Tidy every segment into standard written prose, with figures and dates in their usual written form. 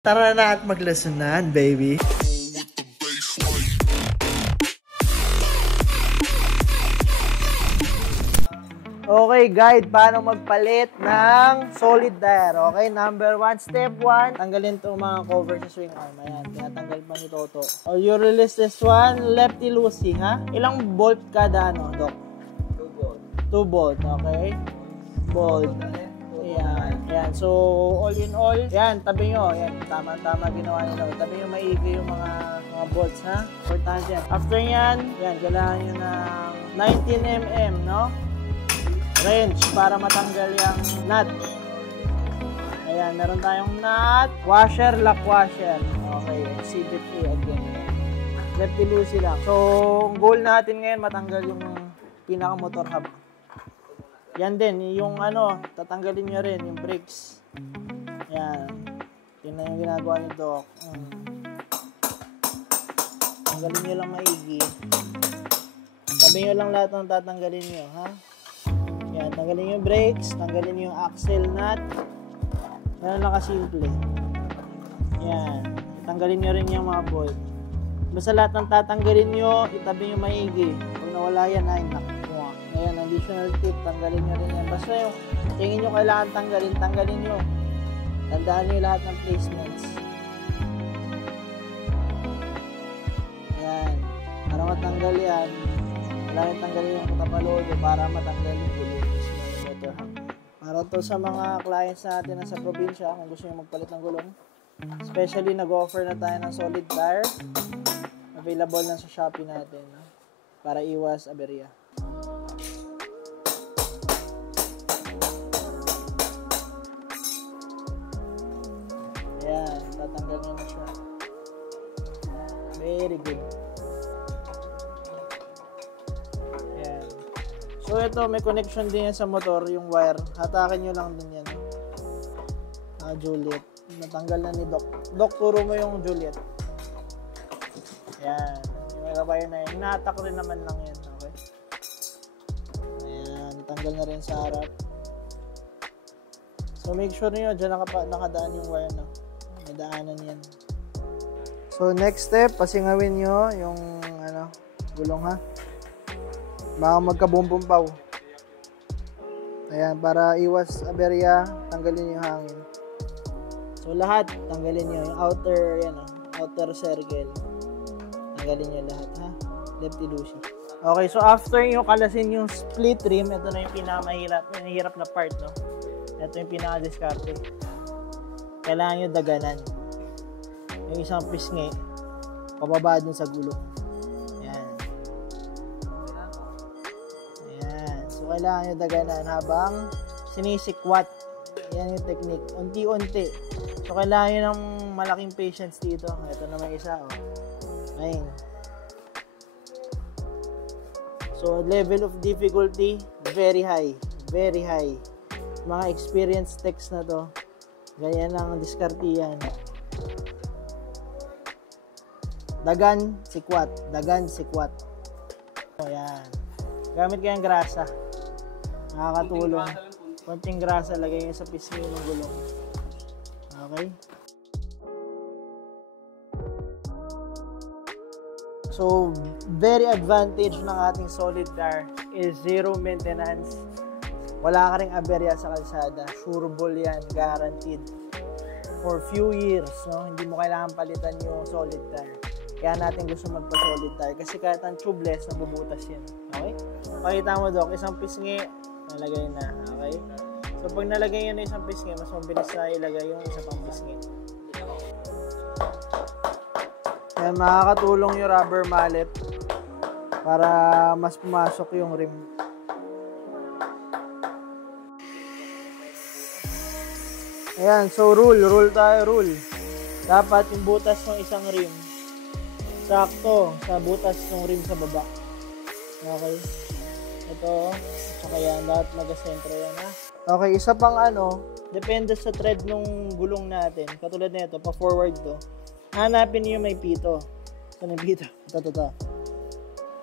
Tara na at maglesonan, baby. Okay, guide, paano magpalit ng solid tire. Okay, number 1, step 1, tanggalin itong mga cover sa swing arm. Ayan, tinatanggal pa ni Toto. Or you release this one, lefty loosey, ha? Ilang bolt kada, ano, Doc? 2 bolt. 2 bolt, okay? Bolt. Ayan, ayan. So, all in all, yan, tabi nyo. Yan, tama-tama ginawa nyo. Tabi nyo maigi yung mga bolts, ha? Importante yan. After yan, yan, kailangan nyo ng 19mm, no? Wrench para matanggal yung nut. Ayan, meron tayong nut. Washer, lock washer. Okay, exhibit A again. Lefty loosey lang. So, ang goal natin ngayon, matanggal yung pinaka-motor hub. Yan din, yung ano, tatanggalin nyo rin, yung brakes. Yan. Yun na yung ginagawa ni Doc. Tanggalin nyo lang maigi. Sabi nyo lang lahat ng tatanggalin nyo, ha? Yan, tanggalin nyo yung brakes, tanggalin nyo yung axle nut. Yan lang kasimple. Yan. Tanggalin nyo rin yung mga bolt. Basta lahat ng tatanggalin nyo, itabi nyo maigi. Kung nawala yan, ay nakuha. Ayan, additional tip, tanggalin nyo rin yan. Basta yung tingin nyo kailangan tanggalin nyo. Tandaan nyo lahat ng placements. Ayan. Para matanggal yan, kailangan tanggalin yung tapalodo para matanggal yung gulong. Para to sa mga clients natin na sa probinsya, kung gusto nyo magpalit ng gulong. Especially, nag-offer na tayo ng solid tire. Available na sa Shopee natin, no? Para iwas aberya. Ayan, tatanggal nyo na siya. Very good. Ayan. So ito, may connection din yan sa motor, yung wire. Hatakin nyo lang din yan. Juliet. Natanggal na ni Doc. Doc, turo mo yung Juliet. Ayan. Yung may wire na yun. Natak rin naman lang yan. Okay. Ayan. Natanggal na rin sa harap. So make sure nyo, dyan nakadaan yung wire na. May daanan yan. So next step, pasingawin nyo yung ano, gulong, ha. Baka magka-bumbumpaw. Ayan, para iwas aberya, tanggalin yung hangin. So lahat, tanggalin nyo yung outer, yan, outer circle. Tanggalin nyo lahat, ha. Lefty loosey. Okay, so after nyo kalasin yung split rim, ito na yung pinamahirap na part, no. Ito yung pinaka-discarte. Kailangan nyo daganan. Yung isang pisngi, pababa dun sa gulong. Ayan. Ayan. So, kailangan nyo daganan habang sinisikwat. Yan yung technique. Unti-unti. So, kailangan nyo ng malaking patience dito. Ito na may isa, oh. Ayan. So, level of difficulty, very high. Very high. Mga experienced techs na to, ganyan ang diskarte yan. Dagan, sikwat. Dagan, sikwat. O, yan. Gamit kayang grasa. Nakakatulong. Konting grasa, lagay nyo sa pisngi ng gulong. Okay? So, very advantage ng ating solid tire is zero maintenance. Wala ka ring aberya sa kalsada. Sureball yan. Guaranteed. For few years, no? Hindi mo kailangan palitan yung solid tire. Kaya natin gusto magpa-solid tire. Kasi kahit ang tubeless, nabubutas yan. Okay? Pakita mo, Doc. Isang pisngi, nalagay na. Okay? So, pag nalagay yan na isang pisngi, mas mabilis na ilagay yung isa pang pisngi. Kaya makakatulong yung rubber mallet para mas pumasok yung rim. Ayan, so rule tayo. Dapat yung butas ng isang rim sakto sa butas ng rim sa baba. Okay? Ito, saka yan, dapat mag-sentro yan, ha? Okay, isa pang ano, depende sa thread ng gulong natin. Katulad nito, pa-forward to. Hanapin niyo may pito. Ito yung pito. Ito.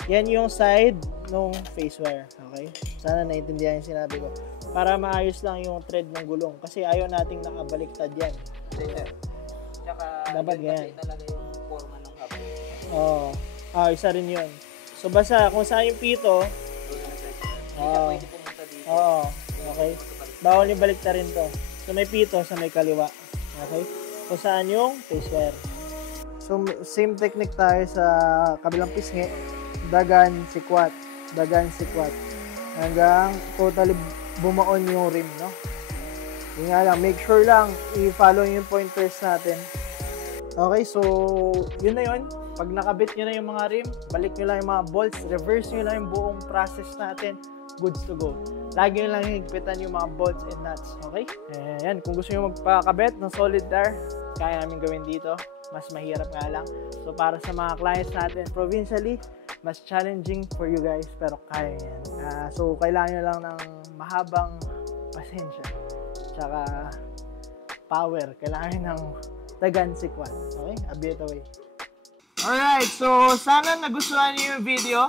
Yan yung side ng face wire. Okay? Sana naintindihan yung sinabi ko. Para maayos lang yung thread ng gulong. Kasi ayaw nating nakabaliktad yan. Tsaka Dapat ganyan. Kasi talaga yung forma ng hub. Oo. Isa rin yun. So, basta kung saan yung pito, Hindi siya pwede pumunta dito. oo. Okay. Bawal yung balik rin to. So, may pito sa may kaliwa. Okay. Kung saan yung face wire. So, same technique tayo sa kabilang pisngi. Dagan, sikwat. Dagan, sikwat. Hanggang totally bumaon yung rim, no? Yun nga lang, make sure lang i-follow yung pointers natin. Okay, so yun na yun. Pag nakabit nyo na yung mga rim, balik nyo lang yung mga bolts, reverse nyo lang yung buong process natin, goods to go. Lagi nyo lang higpitan yung mga bolts and nuts, okay? Ayan, kung gusto nyo magpakabit ng solid tire, kaya namin gawin dito. Mas mahirap nga lang. So para sa mga clients natin, provincially, mas challenging for you guys, pero kaya yan. So kailangan nyo lang ng mahabang pasensya. Tsaka power. Kailangan ng dagan sikwat. Okay? A bit away. Alright, so sana nagustuhan niyo yung video.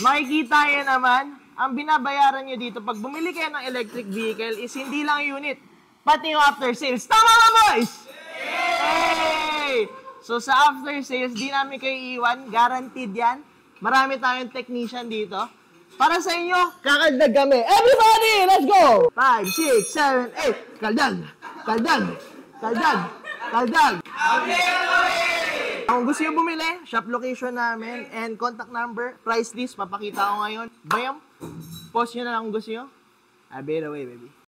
Makikita nyo naman, ang binabayaran nyo dito pag bumili kayo ng electric vehicle is hindi lang unit, pati yung after sales. Tama ba, boys? Hey! So sa after sales, di namin kayo iiwan. Guaranteed yan. Marami tayong technician dito. Para sa inyo, kakagdag kami. Everybody, let's go! 5, 6, 7, 8. Kaldag! Kaldag! Kaldag! Kaldag! Kung gusto nyo bumili, shop location namin and contact number, price list, papakita ko ngayon. Bayam, post nyo na lang kung gusto nyo. I'll be away, baby.